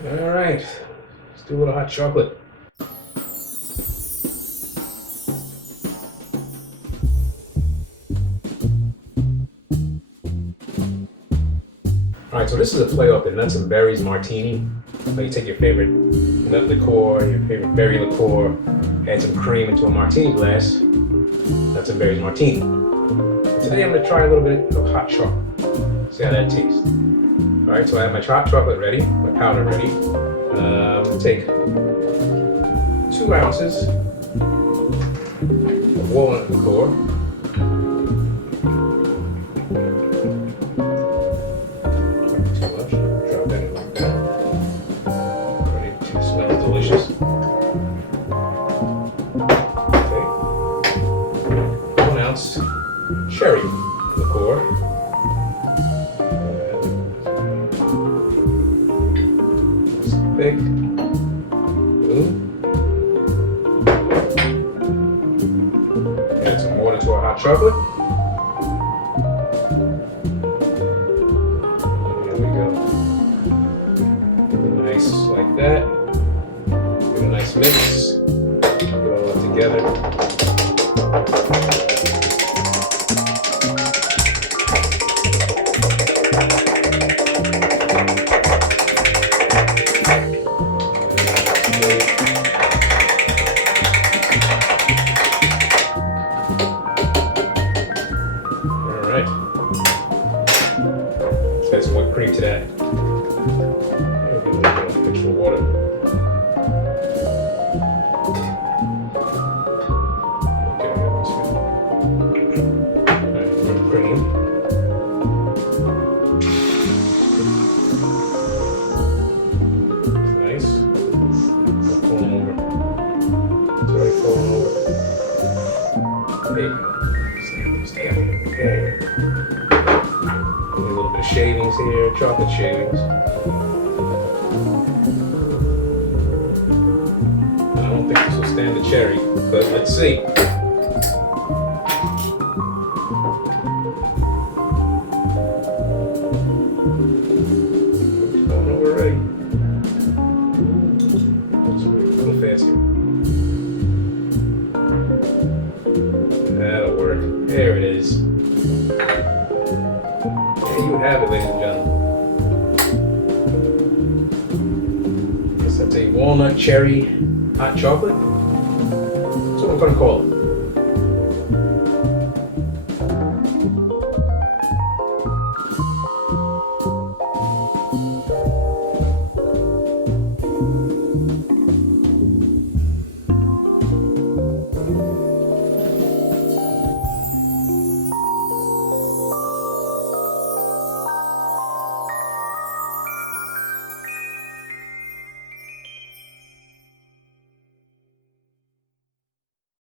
All right, let's do a little hot chocolate. All right, so this is a play off the nuts and berries martini. So you take your favorite nut liqueur, your favorite berry liqueur, add some cream into a martini glass. Nuts and berries martini. Today I'm going to try a little bit of hot chocolate. See how that tastes. All right, so I have my hot chocolate ready, my powder ready. I'm going to take 2 ounces of walnut liqueur. Not too much. Drop that in like that. Ready to smell delicious. Okay. 1 ounce cherry liqueur. Thick. Boom. Add some water to our hot chocolate. There we go. Nice like that. Get a nice mix. Get it all together. Alright. Let's add some whipped cream to that. Get a little extra water. Okay, that's good. Alright, whipped cream. Nice. Fold them over. It's already falling over. There you go. Stay up. Okay. A little bit of shavings here, chocolate shavings. I don't think this will stand the cherry, but let's see. It's going over already. That's a little faster. That'll work. There it is. There you have it, ladies and gentlemen. Guess that's a walnut cherry hot chocolate. That's what I'm going to call it.